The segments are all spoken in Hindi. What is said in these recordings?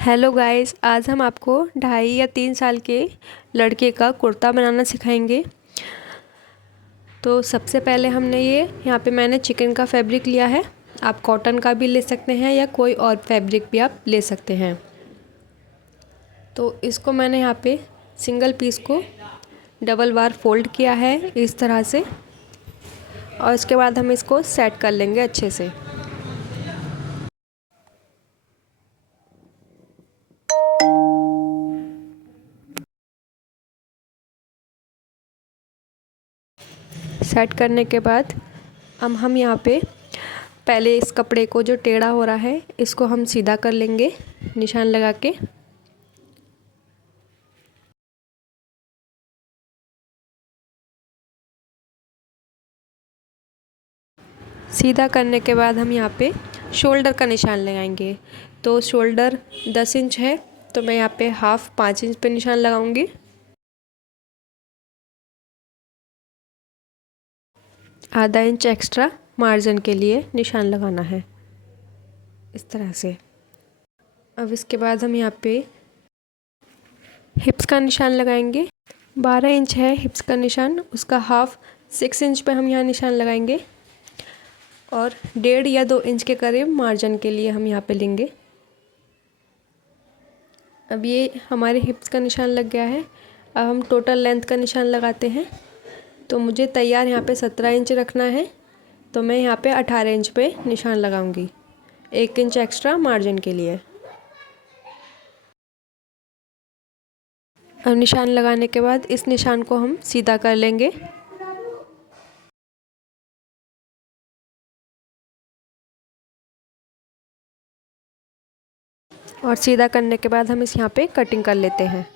हेलो गाइस, आज हम आपको 2.5 या 3 साल के लड़के का कुर्ता बनाना सिखाएंगे। तो सबसे पहले हमने यहाँ पे मैंने चिकन का फैब्रिक लिया है। आप कॉटन का भी ले सकते हैं या कोई और फैब्रिक भी आप ले सकते हैं। तो इसको मैंने यहाँ पे सिंगल पीस को डबल बार फोल्ड किया है इस तरह से, और इसके बाद हम इसको सेट कर लेंगे अच्छे से। सेट करने के बाद हम यहाँ पे पहले इस कपड़े को जो टेढ़ा हो रहा है इसको हम सीधा कर लेंगे निशान लगा के। सीधा करने के बाद हम यहाँ पे शोल्डर का निशान लगाएंगे। तो शोल्डर 10 इंच है, तो मैं यहाँ पे हाफ 5 इंच पे निशान लगाऊंगी। आधा इंच एक्स्ट्रा मार्जिन के लिए निशान लगाना है इस तरह से। अब इसके बाद हम यहाँ पे हिप्स का निशान लगाएंगे। 12 इंच है हिप्स का निशान, उसका हाफ 6 इंच पे हम यहाँ निशान लगाएंगे, और 1.5 या 2 इंच के करीब मार्जिन के लिए हम यहाँ पे लेंगे। अब ये हमारे हिप्स का निशान लग गया है। अब हम टोटल लेंथ का निशान लगाते हैं। तो मुझे तैयार यहाँ पे 17 इंच रखना है, तो मैं यहाँ पे 18 इंच पे निशान लगाऊंगी, 1 इंच एक्स्ट्रा मार्जिन के लिए। अब निशान लगाने के बाद इस निशान को हम सीधा कर लेंगे। और सीधा करने के बाद हम यहाँ पे कटिंग कर लेते हैं।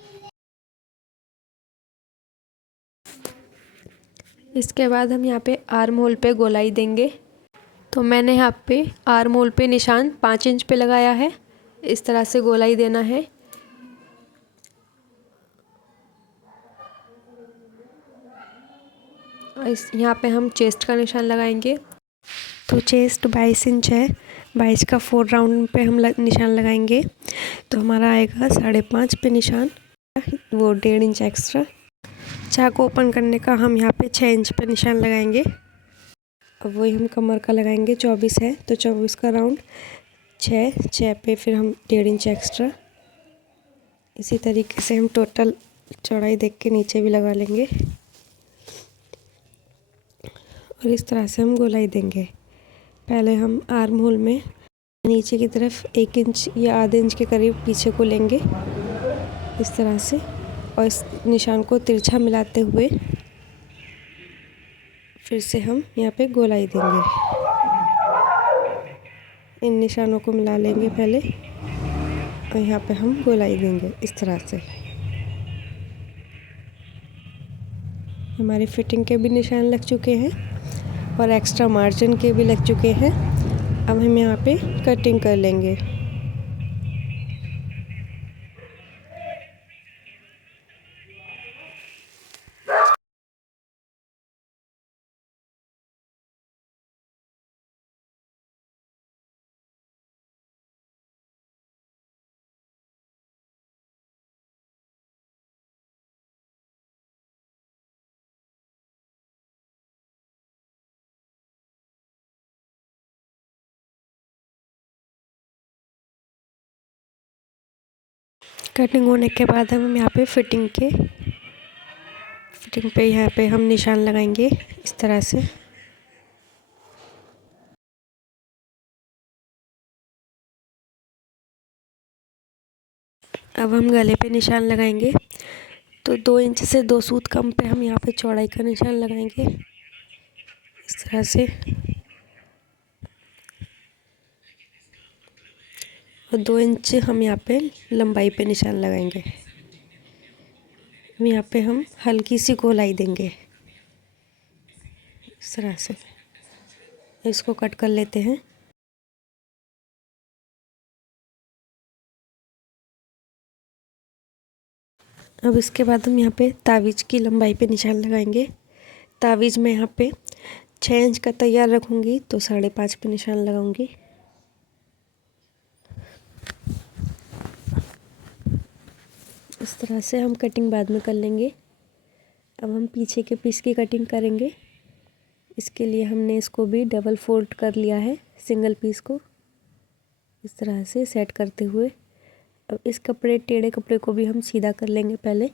इसके बाद हम यहाँ पे आर्म होल पे गोलाई देंगे। तो मैंने यहाँ पे आर्म होल पे निशान 5 इंच पे लगाया है। इस तरह से गोलाई देना है। यहाँ पे हम चेस्ट का निशान लगाएंगे। तो चेस्ट 22 इंच है, 22 का 4 राउंड पे हम निशान लगाएंगे। तो हमारा आएगा 5.5 पे निशान, वो 1.5 इंच एक्स्ट्रा। चाक ओपन करने का हम यहाँ पे 6 इंच पे निशान लगाएंगे। अब वही हम कमर का लगाएंगे, 24 है तो 24 का राउंड 6 पे फिर हम 1.5 इंच एक्स्ट्रा। इसी तरीके से हम टोटल चौड़ाई देख के नीचे भी लगा लेंगे, और इस तरह से हम गोलाई देंगे। पहले हम आर्म होल में नीचे की तरफ 1 इंच या आधे इंच के करीब पीछे को लेंगे इस तरह से, और इस निशान को तिरछा मिलाते हुए फिर से हम यहाँ पे गोलाई देंगे। इन निशानों को मिला लेंगे पहले, और यहाँ पे हम गोलाई देंगे इस तरह से। हमारी फिटिंग के भी निशान लग चुके हैं और एक्स्ट्रा मार्जिन के भी लग चुके हैं। अब हम यहाँ पे कटिंग कर लेंगे। कटिंग होने के बाद हम यहाँ पे फिटिंग पे यहाँ पे हम निशान लगाएंगे इस तरह से। अब हम गले पे निशान लगाएंगे। तो 2 इंच से 2 सूत कम पे हम यहाँ पे चौड़ाई का निशान लगाएंगे इस तरह से, और 2 इंच हम यहाँ पे लंबाई पे निशान लगाएंगे। यहाँ पे हम हल्की सी गोलाई देंगे इस तरह से। इसको कट कर लेते हैं। अब इसके बाद हम यहाँ पे तावीज़ की लंबाई पे निशान लगाएंगे। तावीज़ में यहाँ पे 6 इंच का तैयार रखूँगी, तो 5.5 पे निशान लगाऊंगी। इस तरह से हम कटिंग बाद में कर लेंगे। अब हम पीछे के पीस की कटिंग करेंगे। इसके लिए हमने इसको भी डबल फोल्ड कर लिया है, सिंगल पीस को इस तरह से सेट करते हुए। अब इस टेढ़े कपड़े को भी हम सीधा कर लेंगे पहले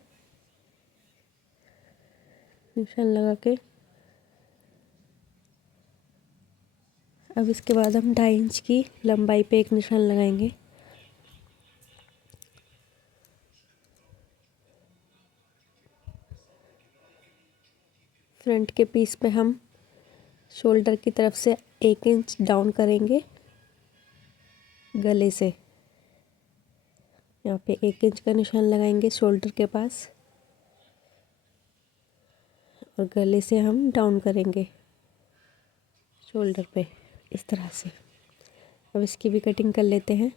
निशान लगा के। अब इसके बाद हम 2.5 इंच की लंबाई पे एक निशान लगाएंगे। फ्रंट के पीस पे हम शोल्डर की तरफ से 1 इंच डाउन करेंगे गले से। यहाँ पे 1 इंच का निशान लगाएंगे शोल्डर के पास और गले से हम डाउन करेंगे शोल्डर पे इस तरह से। अब इसकी भी कटिंग कर लेते हैं।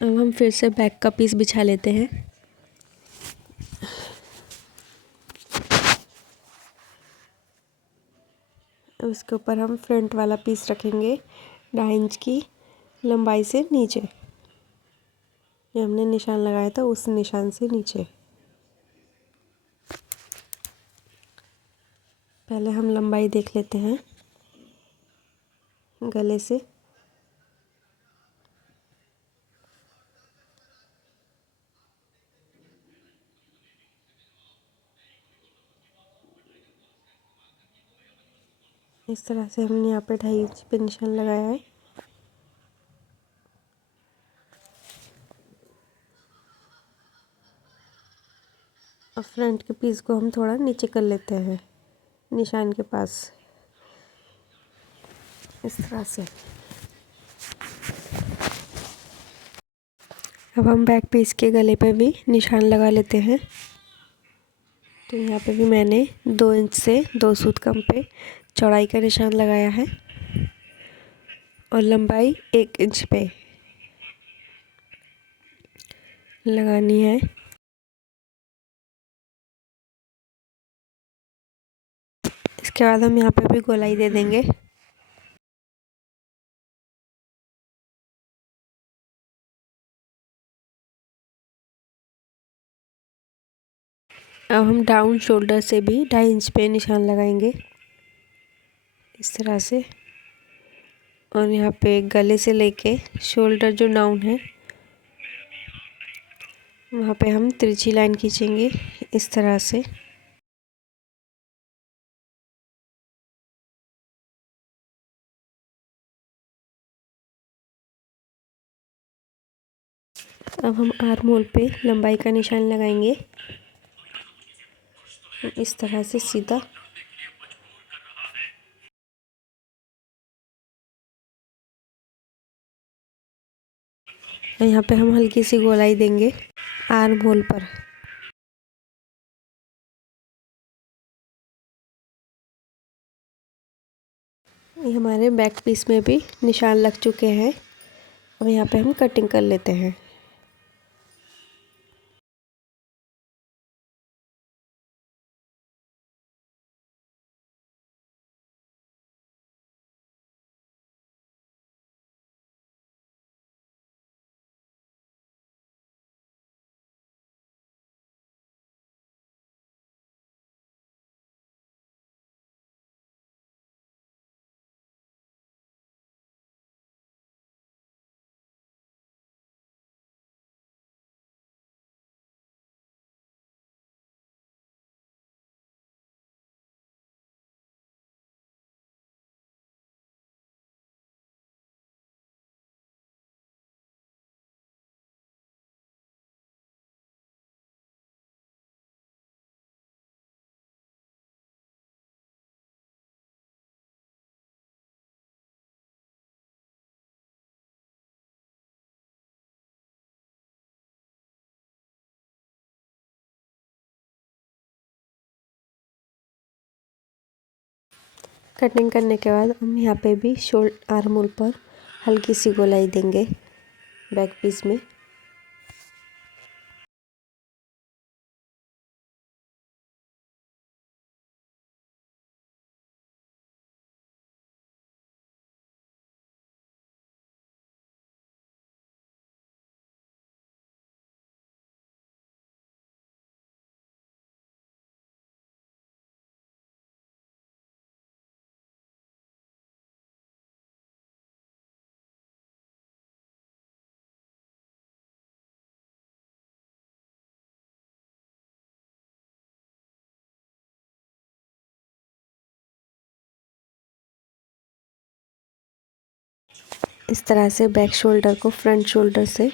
अब हम फिर से बैक का पीस बिछा लेते हैं। अब इसके ऊपर हम फ्रंट वाला पीस रखेंगे 2.5 इंच की लंबाई से नीचे। ये हमने निशान लगाया था उस निशान से नीचे। पहले हम लंबाई देख लेते हैं गले से। इस तरह से हमने यहाँ पे 2.5 इंच पे निशान लगाया है। और फ्रंट के पीस को हम थोड़ा नीचे कर लेते हैं निशान के पास इस तरह से। अब हम बैक पीस के गले पे भी निशान लगा लेते हैं। तो यहाँ पे भी मैंने 2 इंच से 2 सूत कम पे चौड़ाई का निशान लगाया है और लंबाई 1 इंच पे लगानी है। इसके बाद हम यहाँ पे भी गोलाई दे देंगे। अब हम डाउन शोल्डर से भी 2.5 इंच पे निशान लगाएंगे इस तरह से। और यहाँ पे गले से लेके शोल्डर जो डाउन है वहाँ पे हम तिरछी लाइन खींचेंगे इस तरह से। अब हम आर्म होल पे लंबाई का निशान लगाएंगे इस तरह से सीधा। यहाँ पे हम हल्की सी गोलाई देंगे आर्म होल पर। ये हमारे बैक पीस में भी निशान लग चुके हैं। अब यहाँ पे हम कटिंग कर लेते हैं। कटिंग करने के बाद हम यहाँ पे भी आर्म होल पर हल्की सी गोलाई देंगे बैक पीस में। इस तरह से बैक शोल्डर को फ्रंट शोल्डर से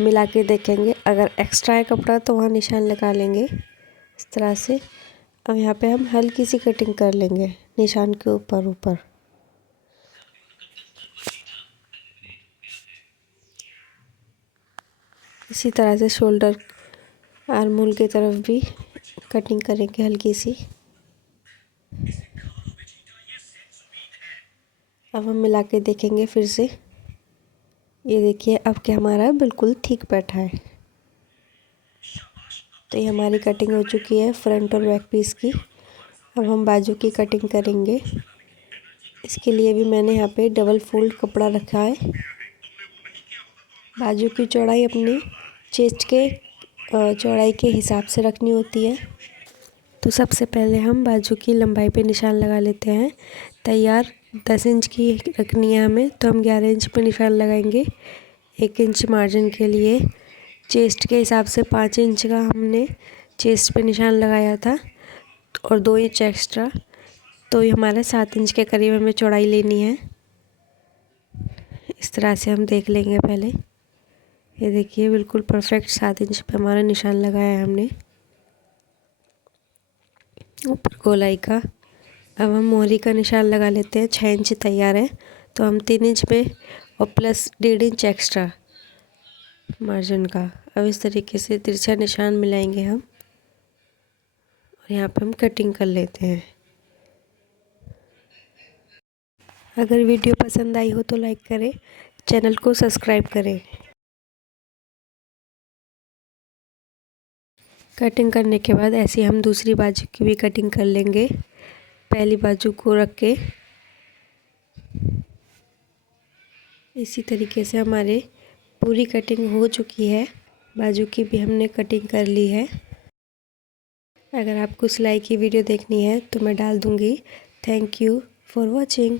मिला के देखेंगे। अगर एक्स्ट्रा है कपड़ा तो वहाँ निशान लगा लेंगे इस तरह से। अब यहाँ पे हम हल्की सी कटिंग कर लेंगे निशान के ऊपर ऊपर। इसी तरह से शोल्डर आर्म होल की तरफ भी कटिंग करेंगे हल्की सी। अब हम मिला के देखेंगे फिर से। ये देखिए अब क्या हमारा बिल्कुल ठीक बैठा है। तो ये हमारी कटिंग हो चुकी है फ्रंट और बैक पीस की। अब हम बाजू की कटिंग करेंगे। इसके लिए भी मैंने यहाँ पे डबल फोल्ड कपड़ा रखा है। बाजू की चौड़ाई अपनी चेस्ट के चौड़ाई के हिसाब से रखनी होती है। तो सबसे पहले हम बाजू की लंबाई पे निशान लगा लेते हैं। तैयार 10 इंच की रखनी है हमें, तो हम 11 इंच पे निशान लगाएंगे। 1 इंच मार्जिन के लिए चेस्ट के हिसाब से 5 इंच का हमने चेस्ट पे निशान लगाया था और 2 इंच एक्स्ट्रा, तो ये हमारा 7 इंच के करीब हमें चौड़ाई लेनी है। इस तरह से हम देख लेंगे पहले। ये देखिए बिल्कुल परफेक्ट 7 इंच पे हमारा निशान लगाया है हमने ऊपर गोलाई का। अब हम मोहरी का निशान लगा लेते हैं। 6 इंच तैयार है, तो हम 3 इंच पे और प्लस 1.5 इंच एक्स्ट्रा मार्जिन का। अब इस तरीके से तिरछा निशान मिलाएंगे हम और यहाँ पे हम कटिंग कर लेते हैं। अगर वीडियो पसंद आई हो तो लाइक करें, चैनल को सब्सक्राइब करें। कटिंग करने के बाद ऐसे हम दूसरी बाजू की भी कटिंग कर लेंगे। पहली बाजू को रख के इसी तरीके से हमारे पूरी कटिंग हो चुकी है। बाजू की भी हमने कटिंग कर ली है। अगर आपको सिलाई की वीडियो देखनी है तो मैं डाल दूँगी। Thank you for watching.